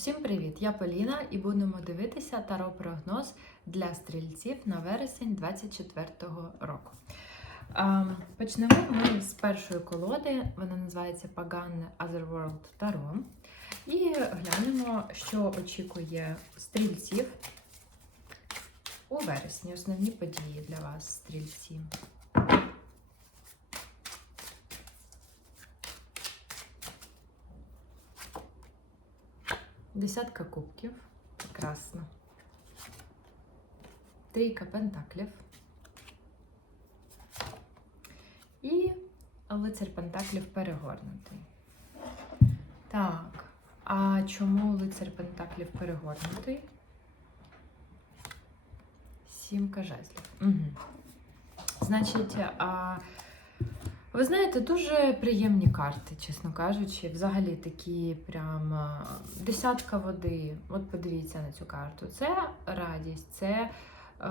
Всім привіт! Я Поліна і будемо дивитися таро-прогноз для стрільців на вересень 2024 року. Ем, Почнемо ми з першої колоди, вона називається Pagan Otherworld Таро. І глянемо, що очікує стрільців у вересні. Основні події для вас, стрільці. Десятка кубків. Прекрасно. Трійка пентаклів. І лицар пентаклів перегорнутий. Так. А чому лицар пентаклів перегорнутий? Сімка жезлів. Угу. Значить, а, ви знаєте, дуже приємні карти, чесно кажучи. Взагалі такі прям десятка води. От подивіться на цю карту. Це радість, це е,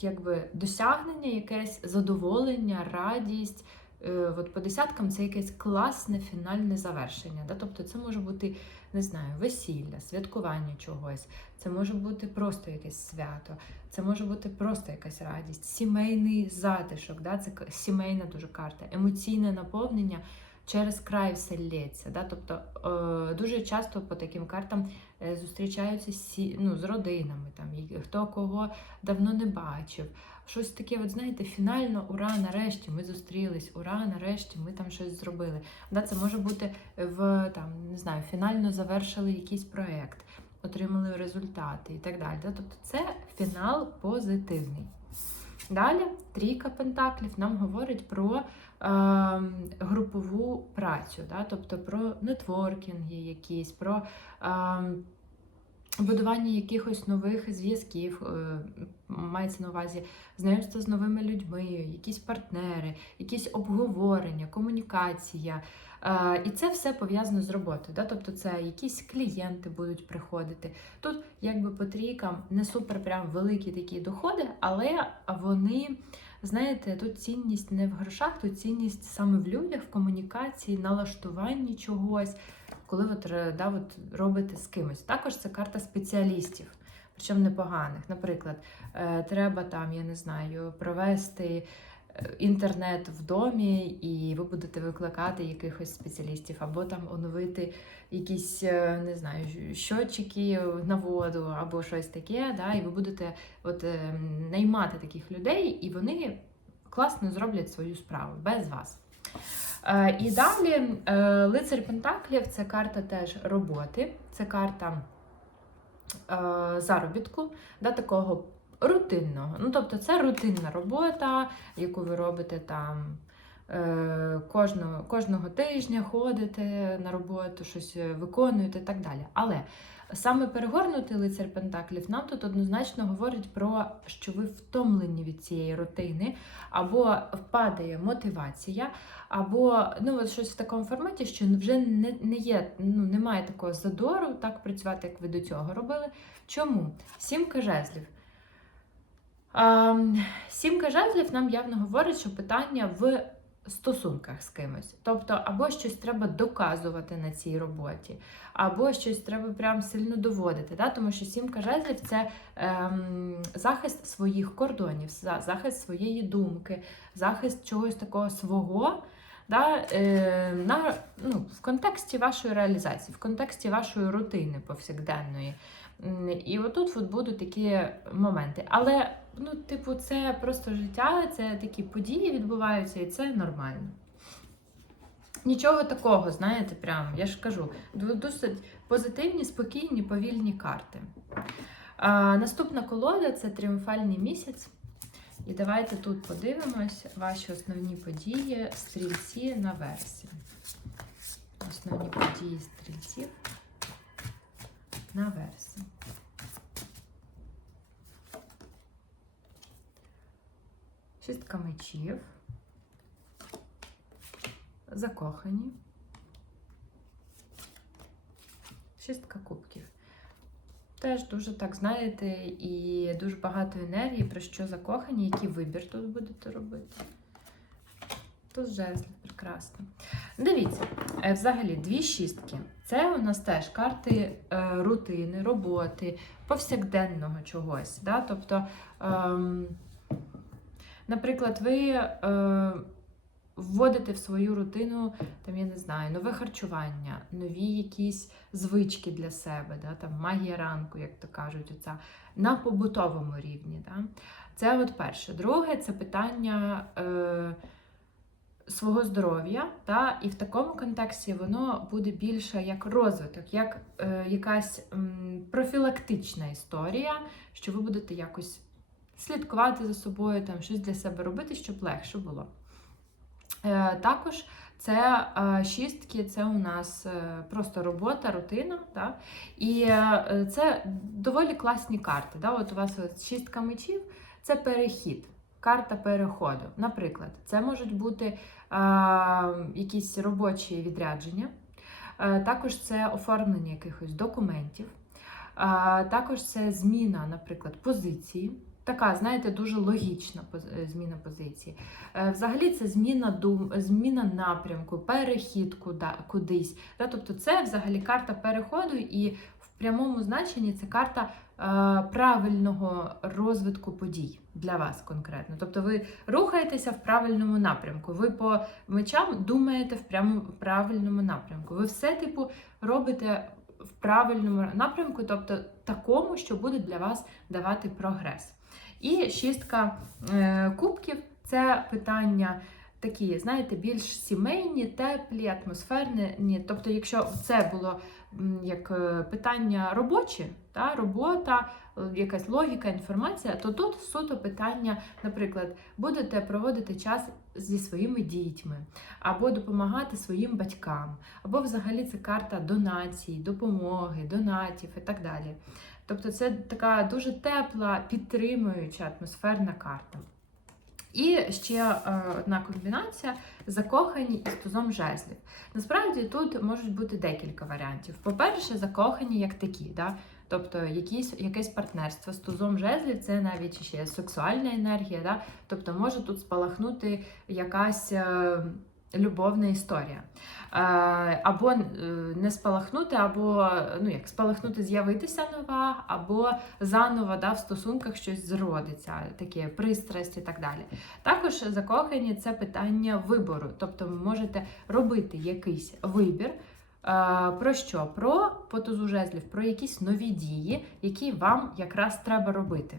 якби досягнення, якесь задоволення, радість. Е, От по десяткам це якесь класне фінальне завершення. Да? Тобто це може бути, не знаю, весілля, святкування чогось, це може бути просто якесь свято, це може бути просто якась радість, сімейний затишок, да? це сімейна дуже карта, емоційне наповнення через край все лється. Да? Тобто е, дуже часто по таким картам е, зустрічаються сі, ну, з родинами, там, хто кого давно не бачив. Щось таке, от знаєте, фінально, ура, нарешті ми зустрілись, ура, нарешті ми там щось зробили. Да, це може бути в там, не знаю, фінально завершили якийсь проєкт, отримали результати і так далі. Да? Тобто це фінал позитивний. Далі трійка пентаклів нам говорить про е, групову працю, да? тобто про нетворкінги якісь, про е, будування якихось нових зв'язків, е, мається на увазі знайомство з новими людьми, якісь партнери, якісь обговорення, комунікація. Е, І це все пов'язано з роботою. Да? Тобто це якісь клієнти будуть приходити. Тут якби по трійкам не супер прям великі такі доходи, але вони, знаєте, тут цінність не в грошах, тут цінність саме в людях, в комунікації, налаштуванні чогось, коли от, да, от робите з кимось. Також це карта спеціалістів. Причому непоганих. Наприклад, е, треба там, я не знаю, провести е, інтернет в домі, і ви будете викликати якихось спеціалістів, або там оновити якісь, е, не знаю, щотчики на воду, або щось таке. Да, і ви будете от, наймати таких людей, і вони класно зроблять свою справу без вас. Е, І далі е, лицар Пентаклів це карта теж роботи, це карта е, заробітку, да, такого рутинного. Ну, тобто, це рутинна робота, яку ви робите там. Кожного, кожного тижня ходите на роботу, щось виконуєте і так далі. Але саме перегорнутий лицар Пентаклів нам тут однозначно говорить про, що ви втомлені від цієї рутини, або впадає мотивація, або ну, от щось в такому форматі, що вже не, не є, ну, немає такого задору так працювати, як ви до цього робили. Чому? Сімка жезлів. А, сімка жезлів нам явно говорить, що питання в стосунках з кимось. Тобто, або щось треба доказувати на цій роботі, або щось треба прям сильно доводити. Да? Тому що сімка жезлів це ем, захист своїх кордонів, захист своєї думки, захист чогось такого свого. Да, е, на, ну, в контексті вашої реалізації, в контексті вашої рутини повсякденної. І отут от будуть такі моменти. Але, ну, типу, це просто життя, це такі події відбуваються, і це нормально. Нічого такого, знаєте, прям, я ж кажу, досить позитивні, спокійні, повільні карти. А, наступна колода це тріумфальний місяць. І давайте тут подивимось ваші основні події стрільці на версії. Основні події стрільців на версії. Шістка мечів. Закохані. Шістка кубків. Теж дуже так, знаєте, і дуже багато енергії, про що закохані, який вибір тут будете робити. Тут жезлів, прекрасно. Дивіться, е, взагалі дві шістки. Це у нас теж карти е, рутини, роботи, повсякденного чогось. Да? Тобто, ем, наприклад, ви е, вводите в свою рутину, там, я не знаю, нове харчування, нові якісь звички для себе, да? там, магія ранку, як то кажуть, оця, на побутовому рівні. Да? Це от перше. Друге, це питання. Е, свого здоров'я, та, і в такому контексті воно буде більше як розвиток, як е, якась м, профілактична історія, що ви будете якось слідкувати за собою, там, щось для себе робити, щоб легше було. Е, також це е, шістки, це у нас е, просто робота, рутина. Да? І це доволі класні карти. Да? От у вас шістка мечів це перехід, карта переходу. Наприклад, це можуть бути якісь робочі відрядження, також це оформлення якихось документів, також це зміна, наприклад, позиції. Така, знаєте, дуже логічна е, зміна позиції. Е, Взагалі, це зміна дум, зміна напрямку, перехід кудись. Тобто, це взагалі карта переходу, і в прямому значенні це карта е, правильного розвитку подій для вас конкретно. Тобто, ви рухаєтеся в правильному напрямку. Ви по мечам думаєте в прямо в правильному напрямку. Ви все типу робите в правильному напрямку, тобто такому, що буде для вас давати прогрес. І шістка е, кубків це питання. Такі, знаєте, більш сімейні, теплі, атмосферні. Тобто, якщо це було як е, питання робочі, та, робота, е, якась логіка, інформація, то тут суто питання, наприклад, будете проводити час зі своїми дітьми, або допомагати своїм батькам, або взагалі це карта донацій, допомоги, донатів і так далі. Тобто це така дуже тепла, підтримуюча атмосферна карта. І ще е, одна комбінація закохані із тузом жезлів. Насправді тут можуть бути декілька варіантів. По-перше, закохані як такі, да? тобто якісь, якесь партнерство з тузом жезлів, це навіть ще сексуальна енергія, да? тобто може тут спалахнути якась е, любовна історія. Е, або е, не спалахнути, або ну як спалахнути, з'явитися нова, або заново да, в стосунках щось зродиться, таке пристрасть і так далі. Також закохані це питання вибору, тобто ви можете робити якийсь вибір. Е, Про що? Про потузу жезлів, про якісь нові дії, які вам якраз треба робити.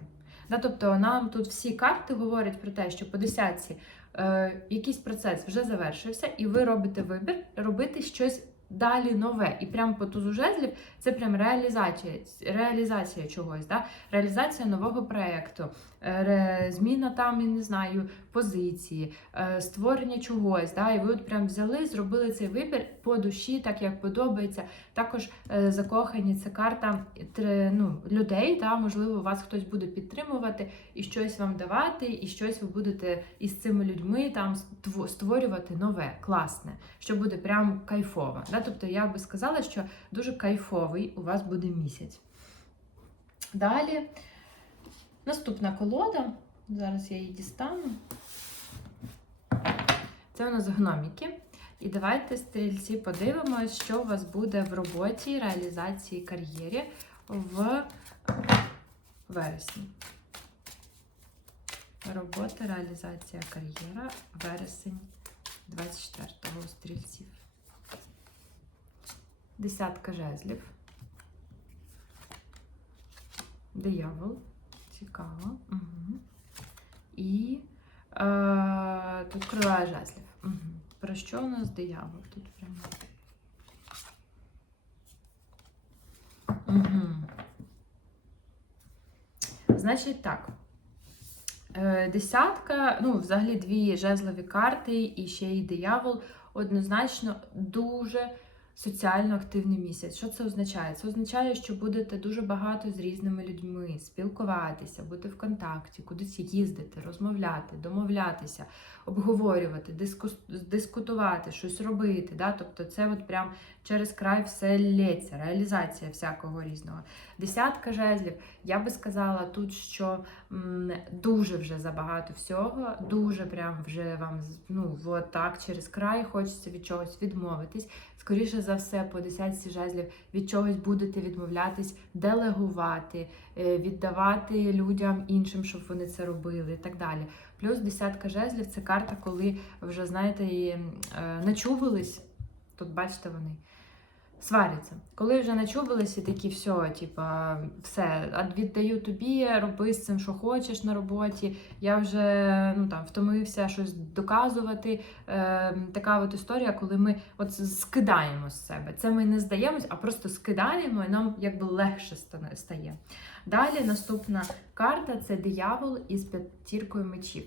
Тобто нам тут всі карти говорять про те, що по десятці е, якийсь процес вже завершився, і ви робите вибір робити щось далі нове. І прямо по тузу жезлів це прям реалізація, реалізація чогось, да? реалізація нового проєкту, е, зміна там, я не знаю, позиції, е, створення чогось. Да? І ви от прям взяли, зробили цей вибір по душі, так як подобається. Також е, закохані це карта ну, людей. Да? Можливо, вас хтось буде підтримувати і щось вам давати, і щось ви будете із цими людьми там ство- створювати нове, класне, що буде прям кайфово. Да? Тобто я би сказала, що дуже кайфовий у вас буде місяць. Далі наступна колода. Зараз я її дістану. Це у нас гноміки. І давайте, стрільці, подивимось, що у вас буде в роботі, реалізації кар'єрі в вересні. Робота, реалізація кар'єра, вересень 24-го у стрільців. Десятка жезлів. Диявол. Цікаво. Угу. І е, тут крила жезлів. Угу. Про що у нас диявол? Тут прямо. Угу. Значить так. Е, Десятка, ну, взагалі дві жезлові карти і ще й диявол однозначно дуже соціально активний місяць. Що це означає? Це означає, що будете дуже багато з різними людьми спілкуватися, бути в контакті, кудись їздити, розмовляти, домовлятися, обговорювати, дискус- дискутувати, щось робити. Да? Тобто це от прям через край все лється, реалізація всякого різного. Десятка жезлів, я би сказала тут, що м, дуже вже забагато всього, дуже прям вже вам ну, от так через край хочеться від чогось відмовитись. Скоріше за все, по десятці жезлів від чогось будете відмовлятись, делегувати, е, віддавати людям іншим, щоб вони це робили і так далі. Плюс десятка жезлів це карта, коли вже, знаєте, і, е, начубились. Тут бачите вони. Сваряться. Коли вже начубились і такі, все, типа, все, віддаю тобі, роби з цим, що хочеш на роботі. Я вже ну, там, втомився щось доказувати. Е, така от історія, коли ми от скидаємо з себе. Це ми не здаємось, а просто скидаємо, і нам якби легше стає. Далі наступна карта це диявол із п'ятіркою мечів.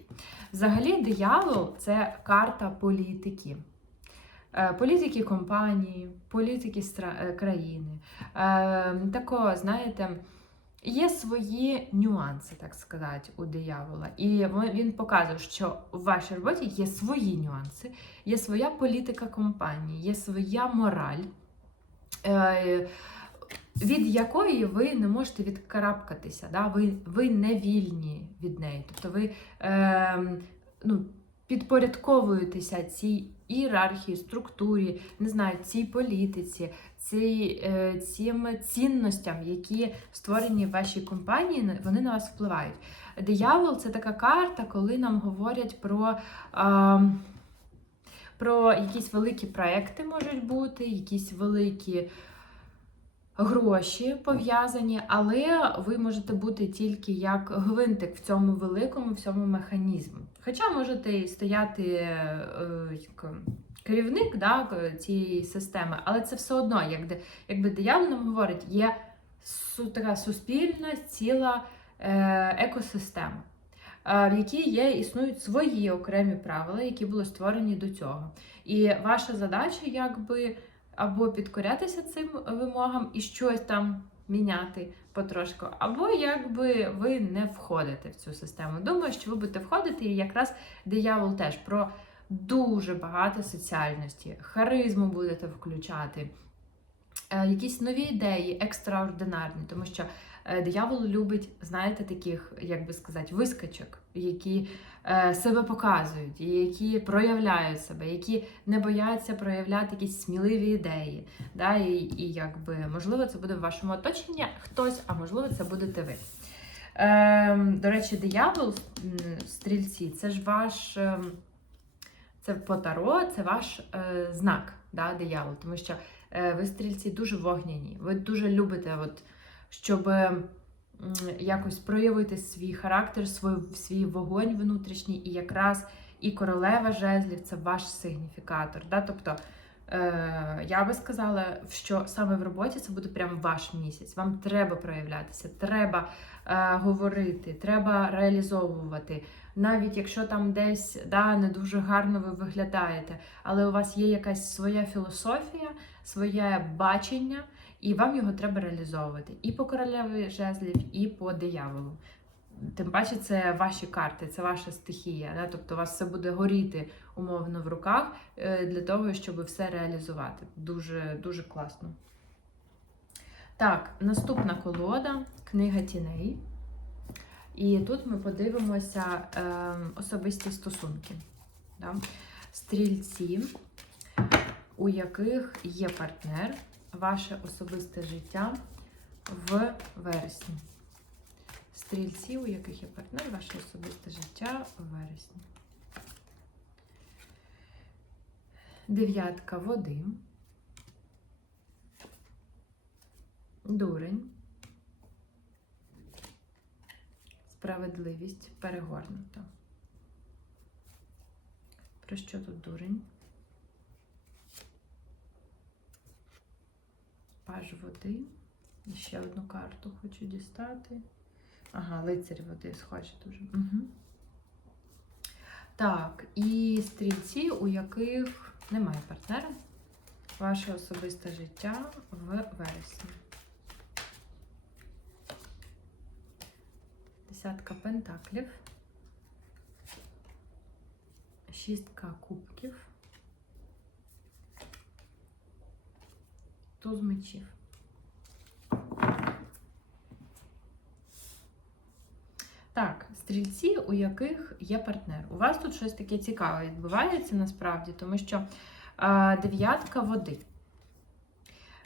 Взагалі, диявол це карта політики. Е, Політики компанії, політики е, країни. Е, Такого, знаєте, є свої нюанси, так сказати, у диявола. І він показує, що в вашій роботі є свої нюанси, є своя політика компанії, є своя мораль. Від якої ви не можете відкарабкатися, да? ви, ви не вільні від неї. Тобто ви е, ну, підпорядковуєтеся цій ієрархії, структурі, не знаю, цій політиці, цій, е, цим цінностям, які створені в вашій компанії, вони на вас впливають. Диявол це така карта, коли нам говорять про. Е, про якісь великі проекти можуть бути, якісь великі гроші пов'язані, але ви можете бути тільки як гвинтик в цьому великому всьому механізмі. Хоча можете стояти е, як керівник да, цієї системи, але це все одно, як де- якби диявол нам говорить, є така суспільна ціла е, екосистема. е, В якій є існують свої окремі правила, які були створені до цього. І ваша задача, якби або підкорятися цим вимогам і щось там міняти потрошку, або якби ви не входите в цю систему. Думаю, що ви будете входити, і якраз диявол теж про дуже багато соціальності, харизму будете включати. е, Якісь нові ідеї, екстраординарні, тому що е, диявол любить, знаєте, таких, як би сказати, вискочок, які е, себе показують, які проявляють себе, які не бояться проявляти якісь сміливі ідеї. Да? І, і якби, можливо, це буде в вашому оточенні хтось, а можливо, це будете ви. Е, до речі, диявол стрільці це ж ваш. ем, Це по це ваш е, знак, да, диявол, тому що е, ви стрільці дуже вогняні. Ви дуже любите, от, щоб м, якось проявити свій характер, свій, свій вогонь внутрішній, і якраз і королева жезлів це ваш сигніфікатор. Да? Тобто е, я би сказала, що саме в роботі це буде прям ваш місяць. Вам треба проявлятися, треба е, говорити, треба реалізовувати. Навіть якщо там десь да, не дуже гарно ви виглядаєте, але у вас є якась своя філософія, своє бачення, і вам його треба реалізовувати і по королеві жезлів, і по дияволу. Тим паче, це ваші карти, це ваша стихія. Да? Тобто у вас все буде горіти умовно в руках е, для того, щоб все реалізувати. Дуже, дуже класно. Так, наступна колода книга тіней. І тут ми подивимося е, особисті стосунки. Да? Стрільці, у яких є партнер, ваше особисте життя в вересні. Стрільці, у яких є партнер, ваше особисте життя в вересні. Дев'ятка води. Дурень. Справедливість перегорнута. Про що тут дурень? Паж води. І ще одну карту хочу дістати. Ага, лицарь води, схоже дуже. Угу. Так, і стрільці, у яких немає партнера. ваше особисте життя в вересні. Десятка пентаклів. Шістка кубків. Туз мечів. Так, стрільці, у яких є партнер. У вас тут щось таке цікаве відбувається насправді, тому що а, дев'ятка води.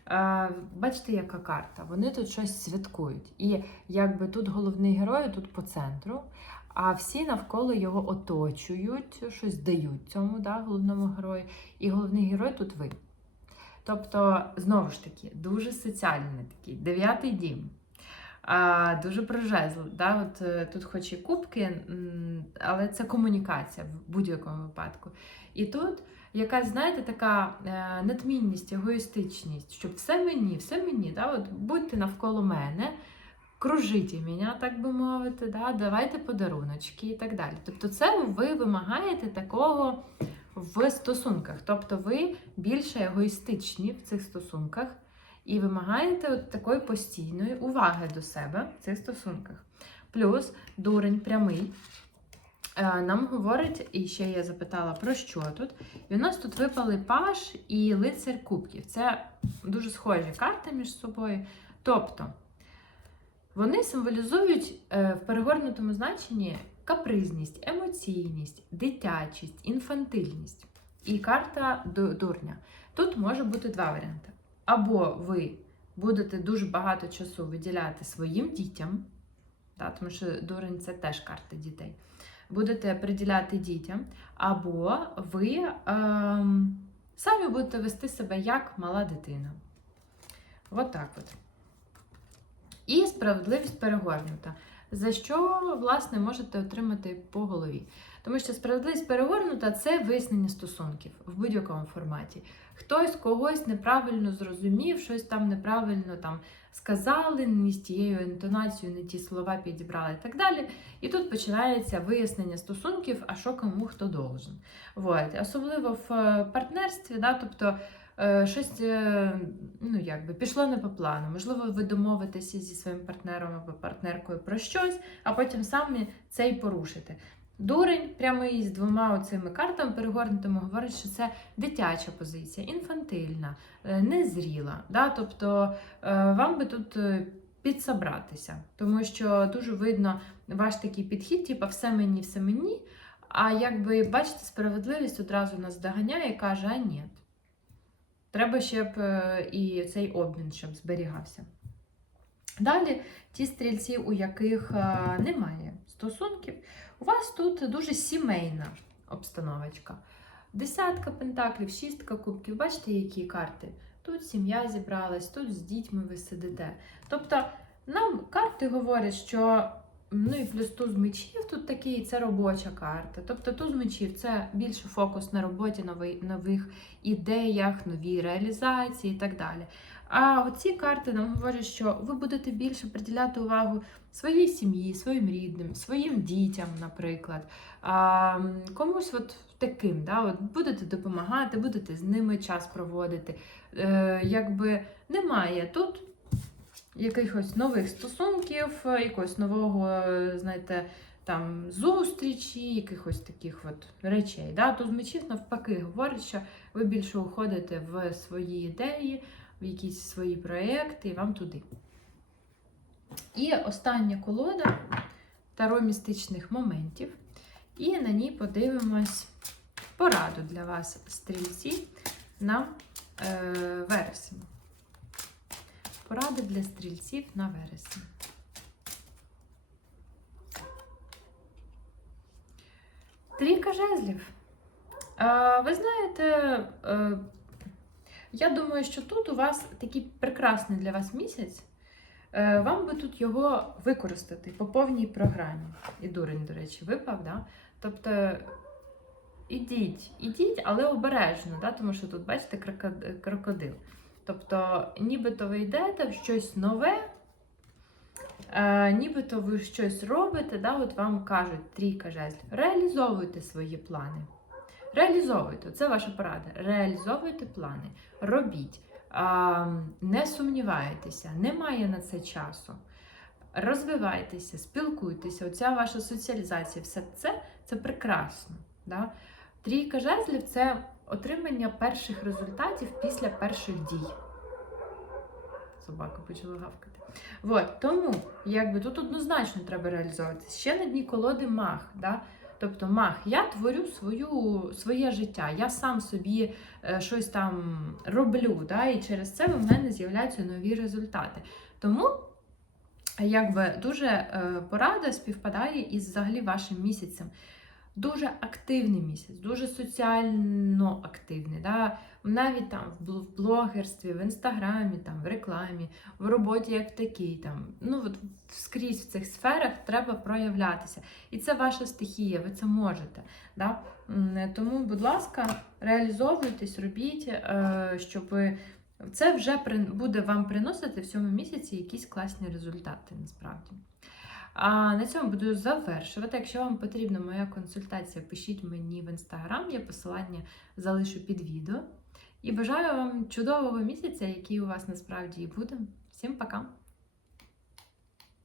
А, бачите, яка карта? Вони тут щось святкують. І якби тут головний герой, тут по центру, а всі навколо його оточують, щось дають цьому да, головному герою. І головний герой тут ви. Тобто, знову ж таки, дуже соціальний такий дев'ятий дім. А, дуже про жезл. Да? От, е, тут хоч і кубки, але це комунікація в будь-якому випадку. І тут якась, знаєте, така е, надмінність, егоїстичність, щоб все мені, все мені, да? От, будьте навколо мене, кружіть мене, так би мовити, да? давайте подаруночки і так далі. Тобто, це ви вимагаєте такого в стосунках. Тобто, ви більше егоїстичні в цих стосунках і вимагаєте от такої постійної уваги до себе в цих стосунках. Плюс дурень прямий. е, Нам говорить, і ще я запитала, про що тут. І у нас тут випали паш і лицар кубків. Це дуже схожі карти між собою. Тобто вони символізують е, в перегорнутому значенні капризність, емоційність, дитячість, інфантильність. І карта дурня. Тут може бути два варіанти. Або ви будете дуже багато часу виділяти своїм дітям, да, тому що дурень це теж карта дітей. Будете приділяти дітям, або ви ем, самі будете вести себе як мала дитина. От так от. І справедливість перегорнута. За що, власне, можете отримати по голові. Тому що справедливість перегорнута це вияснення стосунків в будь-якому форматі. Хтось когось неправильно зрозумів, щось там неправильно там сказали, не з тією інтонацією, не ті слова підібрали і так далі. І тут починається вияснення стосунків, а що кому хто должен. Вот. Особливо в е, партнерстві, да, тобто щось е, ну, якби, пішло не по плану. Можливо, ви домовитеся зі своїм партнером або партнеркою про щось, а потім самі це й порушите. Дурень прямий з двома оцими картами перегорнутими говорить, що це дитяча позиція, інфантильна, е, незріла. Да? Тобто е, вам би тут е, підсобратися, тому що дуже видно ваш такий підхід, типу все мені, все мені. А якби бачите, справедливість одразу нас доганяє і каже, а ні. Треба ще б е, і цей обмін щоб зберігався. Далі ті стрільці, у яких е, немає стосунків, у вас тут дуже сімейна обстановочка. Десятка пентаклів, шістка кубків. Бачите, які карти? Тут сім'я зібралась, тут з дітьми ви сидите. Тобто нам карти говорять, що ну і плюс туз мечів тут такий, це робоча карта. Тобто туз мечів це більше фокус на роботі, новий, нових ідеях, новій реалізації і так далі. А оці карти нам говорять, що ви будете більше приділяти увагу своїй сім'ї, своїм рідним, своїм дітям, наприклад. А, комусь от таким, да, от будете допомагати, будете з ними час проводити. Е, якби немає тут якихось нових стосунків, е, якогось нового, е, знаєте, там зустрічі, якихось таких от речей. Да? Тут мечів навпаки говорить, що ви більше уходите в свої ідеї, в якісь свої проекти, і вам туди. І остання колода таро містичних моментів. І на ній подивимось пораду для вас, стрільці, на е, вересень. Поради для стрільців на вересень. Трійка жезлів. Е, ви знаєте, е, я думаю, що тут у вас такий прекрасний для вас місяць. Е, Вам би тут його використати по повній програмі. І дурень, до речі, випав, да? Тобто ідіть, ідіть, але обережно, да? тому що тут, бачите, крокодил. Тобто, нібито ви йдете в щось нове, е, нібито ви щось робите, да? от вам кажуть трійка жезлів, реалізовуйте свої плани. Реалізовуйте, це ваша порада. Реалізовуйте плани, робіть, а, не сумнівайтеся, немає на це часу. Розвивайтеся, спілкуйтеся, оця ваша соціалізація, все це це прекрасно. Да? Трійка жезлів це отримання перших результатів після перших дій. Собака почала гавкати. От, тому, якби тут однозначно треба реалізовуватися. Ще на дні колоди мах. Да? Тобто мах, я творю свою, своє життя, я сам собі е, щось там роблю, да? і через це в мене з'являються нові результати. Тому якби дуже е, порада співпадає із взагалі вашим місяцем. Дуже активний місяць, дуже соціально активний. Да? Навіть там в блогерстві, в інстаграмі, там, в рекламі, в роботі як такій. Там, ну, от скрізь в цих сферах треба проявлятися. І це ваша стихія, ви це можете. Да? Тому, будь ласка, реалізовуйтесь, робіть, е, щоб це вже при- буде вам приносити в цьому місяці якісь класні результати насправді. А на цьому буду завершувати. Якщо вам потрібна моя консультація, пишіть мені в інстаграм, я посилання залишу під відео. І бажаю вам чудового місяця, який у вас насправді і буде. Всім пока!